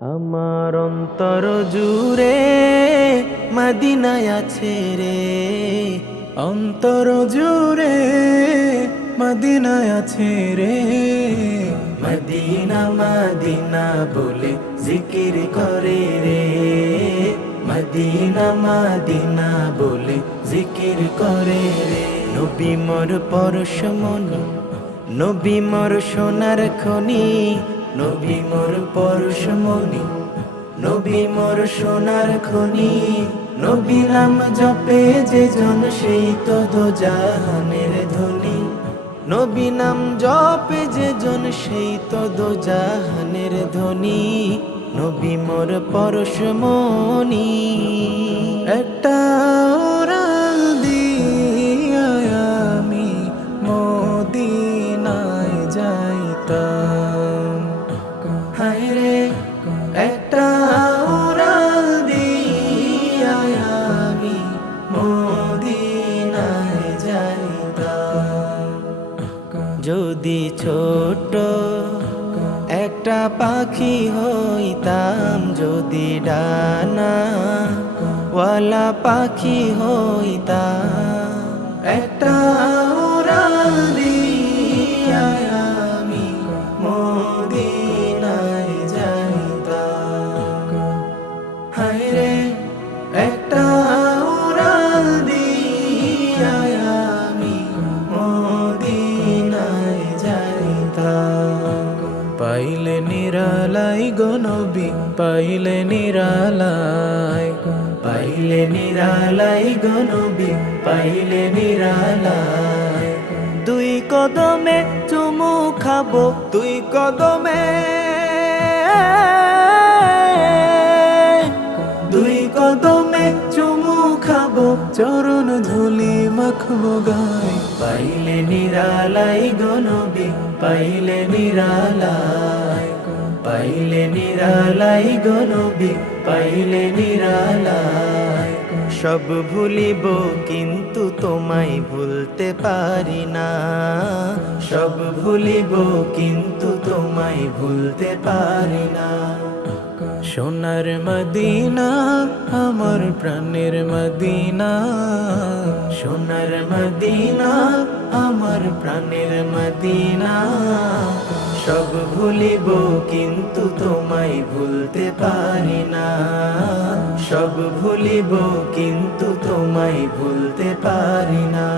আমার অন্তর জুড়ে মদিনায় আছে রে, অন্তর জুড়ে মদিনায় আছে রে। মদিনা মদিনা বলে জিকির করে রে, মদিনা মদিনা বলে জিকির করে রে। নবী মোর পরশমণি, নবী মোর সোনার খনি, নবী মোর পরশমণি, নবী মোর সোনার খনি। নবী নাম জপে যে জন সেই তো দোজাহানের ধনী, নবী নাম জপে যে জন সেই তো দোজাহানের ধনী। নবী মোর পরশমণি। একটা উড়াল দিয়া আমি মদিনায় যাইতাম। হায় রে একটা উড়াল দিয়া আমি মদিনায় যাইতাম। যদি ছোট একটা পাখি হইতাম, যদি ডানা ওয়ালা পাখি হইতাম, একটা উড়াল দিয়া আমি মদিনায় যাইতাম। হায় রে একটা উড়াল দিয়া আমি মদিনায় যাইতাম। পাইলে নিরালাই গো নবী, পাইলে নিরালাই, পাইলে নিরালাই গো নবী, পাইলে নিরালাই। দুই কদমে চুমু খাবো, দুই কদমে, দুই কদমে চুমু খাবো, চরণ ধুলি মাখবো গায়। পাইলে নিরালাই গো নবী, পাইলে নিরালাই, পাইলে নিরালাই গো নবী, পাইলে নিরালাই। সব ভুলিব কিন্তু তোমায় ভুলতে পারি না, সব ভুলিব কিন্তু তোমায় ভুলতে পারি না। সোনার মদিনা আমার প্রাণের মদিনা, সোনার মদিনা আমার প্রাণের মদিনা। সব ভুলিব কিন্তু তোমায় ভুলতে পারি না, সব ভুলিব কিন্তু তোমায় ভুলতে পারি না।